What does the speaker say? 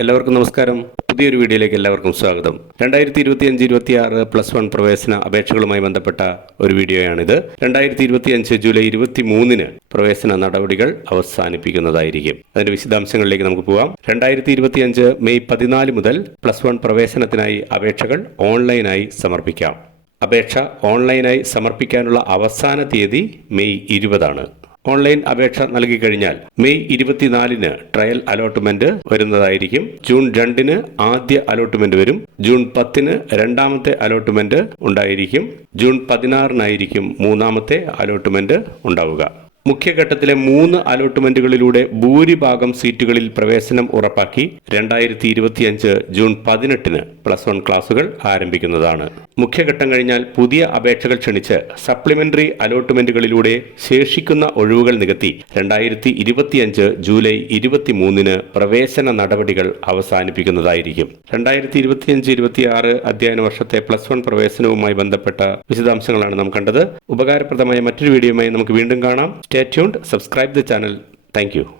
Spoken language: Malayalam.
എല്ലാവർക്കും നമസ്കാരം. പുതിയൊരു വീഡിയോയിലേക്ക് എല്ലാവർക്കും സ്വാഗതം. രണ്ടായിരത്തി ഇരുപത്തി അഞ്ച് ഇരുപത്തി ആറ് പ്ലസ് വൺ പ്രവേശന അപേക്ഷകളുമായി ബന്ധപ്പെട്ട ഒരു വീഡിയോയാണിത്. രണ്ടായിരത്തി ഇരുപത്തി അഞ്ച് ജൂലൈ ഇരുപത്തി മൂന്നിന് പ്രവേശന നടപടികൾ അവസാനിപ്പിക്കുന്നതായിരിക്കും. അതിന്റെ വിശദാംശങ്ങളിലേക്ക് നമുക്ക് പോകാം രണ്ടായിരത്തി ഇരുപത്തി അഞ്ച് മെയ് പതിനാല് മുതൽ പ്ലസ് വൺ പ്രവേശനത്തിനായി അപേക്ഷകൾ ഓൺലൈനായി സമർപ്പിക്കാം. അപേക്ഷ ഓൺലൈനായി സമർപ്പിക്കാനുള്ള അവസാന തീയതി മെയ് ഇരുപതാണ്. ഓൺലൈൻ അപേക്ഷ നൽകി കഴിഞ്ഞാൽ മെയ് ഇരുപത്തിനാലിന് ട്രയൽ അലോട്ട്മെന്റ് വരുന്നതായിരിക്കും. ജൂൺ രണ്ടിന് ആദ്യ അലോട്ട്മെന്റ് വരും. ജൂൺ പത്തിന് രണ്ടാമത്തെ അലോട്ട്മെന്റ് ഉണ്ടായിരിക്കും. ജൂൺ പതിനാറിനായിരിക്കും മൂന്നാമത്തെ അലോട്ട്മെന്റ് ഉണ്ടാവുക. മുഖ്യഘട്ടത്തിലെ മൂന്ന് അലോട്ട്മെന്റുകളിലൂടെ ഭൂരിഭാഗം സീറ്റുകളിൽ പ്രവേശനം ഉറപ്പാക്കി രണ്ടായിരത്തി ഇരുപത്തിയഞ്ച് ജൂൺ പതിനെട്ടിന് പ്ലസ് വൺ ക്ലാസുകൾ ആരംഭിക്കുന്നതാണ്. മുഖ്യഘട്ടം കഴിഞ്ഞാൽ പുതിയ അപേക്ഷകൾ ക്ഷണിച്ച് സപ്ലിമെന്ററി അലോട്ട്മെന്റുകളിലൂടെ ശേഷിക്കുന്ന ഒഴിവുകൾ നികത്തി രണ്ടായിരത്തി ഇരുപത്തിയഞ്ച് ജൂലൈ ഇരുപത്തിമൂന്നിന് പ്രവേശന നടപടികൾ അവസാനിപ്പിക്കുന്നതായിരിക്കും. രണ്ടായിരത്തി ഇരുപത്തിയഞ്ച് ഇരുപത്തിയാറ് അധ്യയന വർഷത്തെ പ്ലസ് വൺ പ്രവേശനവുമായി ബന്ധപ്പെട്ട വിശദാംശങ്ങളാണ് നാം കണ്ടത്. ഉപകാരപ്രദമായ മറ്റൊരു വീഡിയോയുമായി നമുക്ക് വീണ്ടും കാണാം. Stay tuned, subscribe the channel. Thank you.